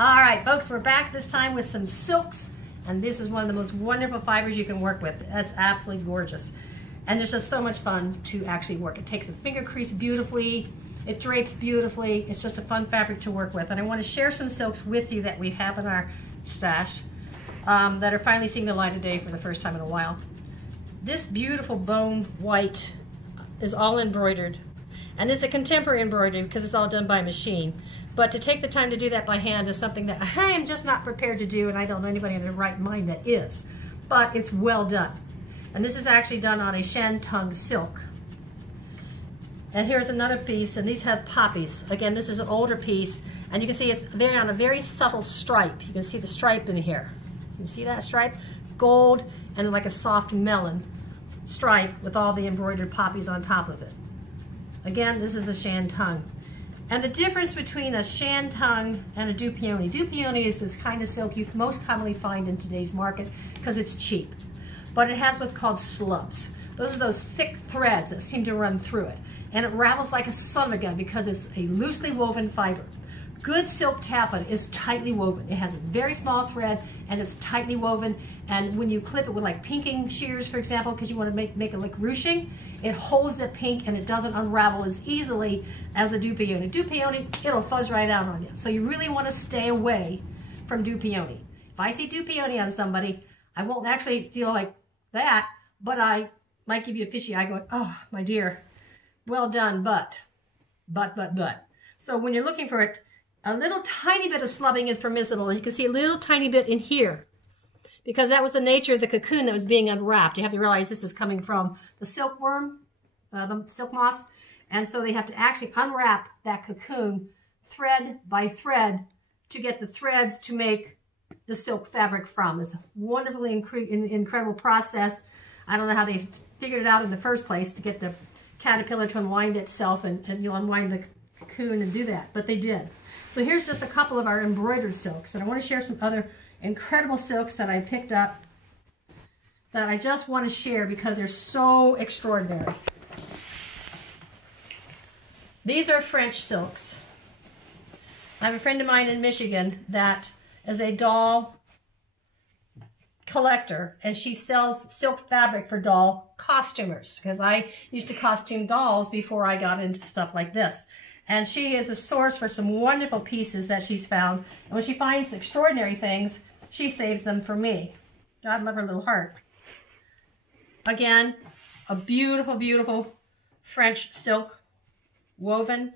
All right, folks, we're back this time with some silks, and this is one of the most wonderful fibers you can work with. That's absolutely gorgeous. And it's just so much fun to actually work. It takes a finger crease beautifully, it drapes beautifully, it's just a fun fabric to work with. And I want to share some silks with you that we have in our stash that are finally seeing the light of day for the first time in a while. This beautiful bone white is all embroidered. And it's a contemporary embroidery because it's all done by machine. But to take the time to do that by hand is something that I am just not prepared to do, and I don't know anybody in their right mind that is. But it's well done. And this is actually done on a shantung silk. And here's another piece, and these have poppies. Again, this is an older piece, and you can see it's on a very subtle stripe. You can see the stripe in here. You see that stripe? Gold and like a soft melon stripe with all the embroidered poppies on top of it. Again, this is a shantung. And the difference between a shantung and a dupioni. Dupioni is this kind of silk you most commonly find in today's market because it's cheap. But it has what's called slubs. Those are those thick threads that seem to run through it. And it ravels like a son of a gun because it's a loosely woven fiber. Good silk taffeta is tightly woven. It has a very small thread and it's tightly woven. And when you clip it with like pinking shears, for example, because you want to make it like ruching, it holds the pink and it doesn't unravel as easily as a dupioni. Dupioni, it'll fuzz right out on you. So you really want to stay away from dupioni. If I see dupioni on somebody, I won't actually feel like that, but I might give you a fishy eye going, oh, my dear, well done, but. So when you're looking for it, a little tiny bit of slubbing is permissible, and you can see a little tiny bit in here because that was the nature of the cocoon that was being unwrapped. You have to realize this is coming from the silkworm, the silk moths, and so they have to actually unwrap that cocoon thread by thread to get the threads to make the silk fabric from. It's a wonderfully incredible process. I don't know how they figured it out in the first place to get the caterpillar to unwind itself and you'll unwind the cocoon and do that, but they did. So here's just a couple of our embroidered silks, and I want to share some other incredible silks that I picked up that I just want to share because they're so extraordinary. These are French silks. I have a friend of mine in Michigan that is a doll collector, and she sells silk fabric for doll costumers because I used to costume dolls before I got into stuff like this. And she is a source for some wonderful pieces that she's found. And when she finds extraordinary things, she saves them for me. God love her little heart. Again, a beautiful, beautiful French silk woven.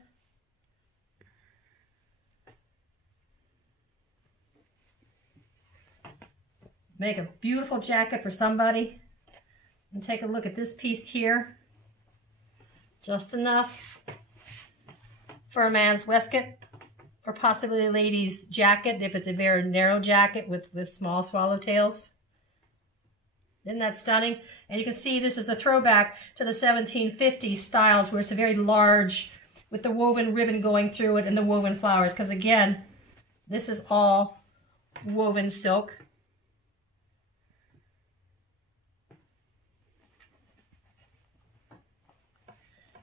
Make a beautiful jacket for somebody. And take a look at this piece here. Just enough for a man's waistcoat, or possibly a lady's jacket if it's a very narrow jacket with small swallowtails. Isn't that stunning? And you can see this is a throwback to the 1750s styles where it's a very large with the woven ribbon going through it and the woven flowers, because again, this is all woven silk.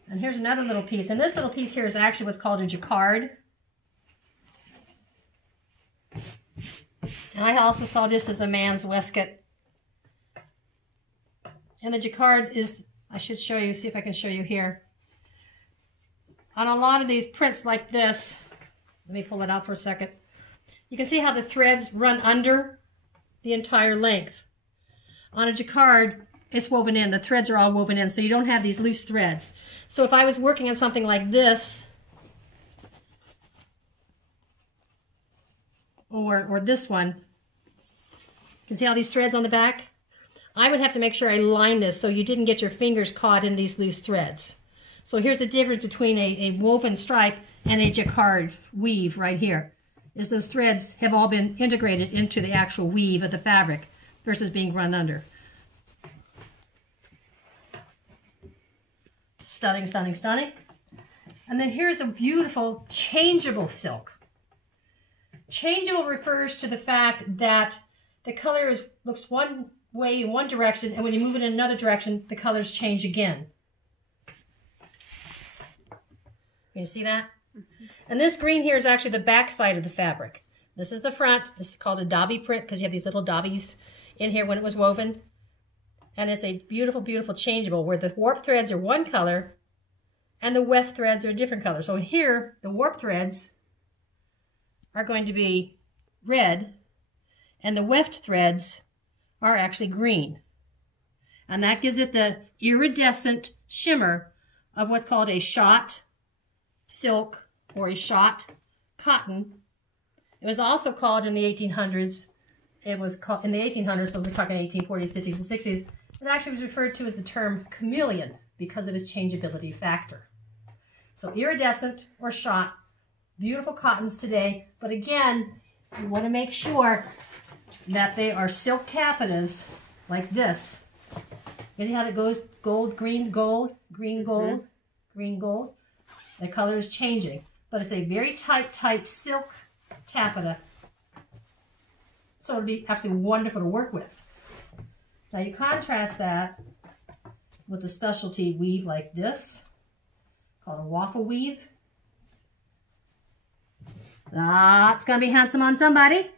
And here's another little piece. And this little piece here is actually what's called a jacquard. And I also saw this as a man's waistcoat. And the jacquard is, I should show you, see if I can show you here. On a lot of these prints like this, let me pull it out for a second. You can see how the threads run under the entire length. On a jacquard, it's woven in. The threads are all woven in, so you don't have these loose threads. So if I was working on something like this, or this one, you can see all these threads on the back? I would have to make sure I line this so you didn't get your fingers caught in these loose threads. So here's the difference between a woven stripe and a jacquard weave right here, is those threads have all been integrated into the actual weave of the fabric versus being run under. Stunning, stunning, stunning. And then here's a beautiful changeable silk. Changeable refers to the fact that the color looks one way in one direction, and when you move it in another direction, the colors change again. Can you see that? And this green here is actually the back side of the fabric. This is the front. This is called a dobby print because you have these little dobbies in here when it was woven. And it's a beautiful, beautiful changeable where the warp threads are one color and the weft threads are a different color. So here, the warp threads are going to be red and the weft threads are actually green. And that gives it the iridescent shimmer of what's called a shot silk or a shot cotton. It was also called in the 1800s, it was called in the 1800s, so we're talking 1840s, 50s, and 60s, it actually was referred to as the term chameleon because of its changeability factor. So iridescent or shot, beautiful cottons today, but again, you want to make sure that they are silk taffetas like this. You see how that goes gold, green, gold, green, gold, green, gold? The color is changing, but it's a very tight silk taffeta. So it'll be absolutely wonderful to work with. Now you contrast that with a specialty weave like this, called a waffle weave. That's going to be handsome on somebody.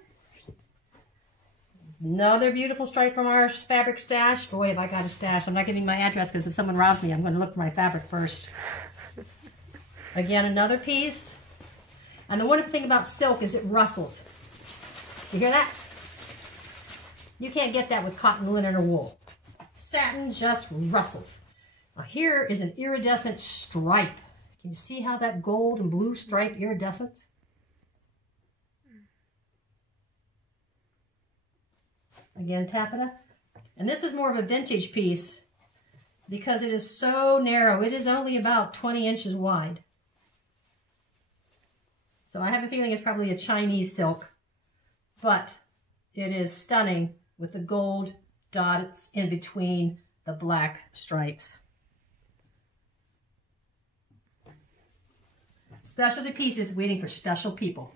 Another beautiful stripe from our fabric stash. Boy, have I got a stash. I'm not giving my address because if someone robs me, I'm going to look for my fabric first. Again, another piece. And the wonderful thing about silk is it rustles. Do you hear that? You can't get that with cotton, linen, or wool. Satin just rustles. Now here is an iridescent stripe. Can you see how that gold and blue stripe iridescent? Again, taffeta. And this is more of a vintage piece because it is so narrow. It is only about 20 inches wide. So I have a feeling it's probably a Chinese silk, but it is stunning with the gold dots in between the black stripes. Specialty pieces waiting for special people.